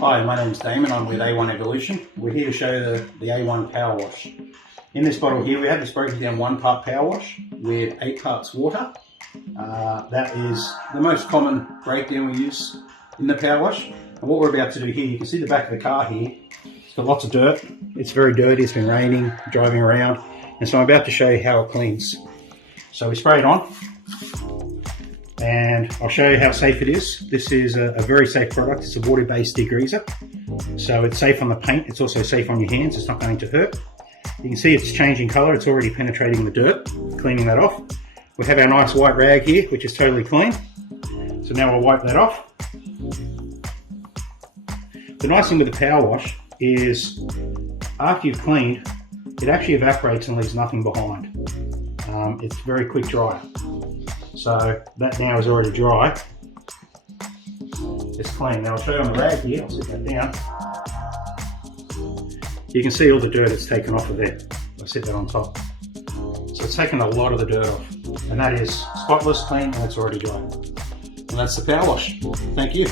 Hi, my name's Damon. I'm with A1 Evolution. We're here to show the A1 Power Wash. In this bottle here, we have this broken down 1 part power wash with 8 parts water. That is the most common breakdown we use in the power wash. And what we're about to do here, you can see the back of the car here. It's got lots of dirt. It's very dirty. It's been raining, driving around. And so I'm about to show you how it cleans. So we spray it on. And I'll show you how safe it is. This is a very safe product. It's a water-based degreaser. So it's safe on the paint. It's also safe on your hands. It's not going to hurt. You can see it's changing colour. It's already penetrating the dirt, cleaning that off. We have our nice white rag here, which is totally clean. So now we'll wipe that off. The nice thing with the power wash is after you've cleaned, it actually evaporates and leaves nothing behind. It's very quick dry. So that now is already dry. It's clean. Now I'll show you on the rag here. I'll sit that down. You can see all the dirt it's taken off of there. I'll sit that on top. So it's taken a lot of the dirt off. And that is spotless, clean, and it's already dry. And that's the power wash. Thank you.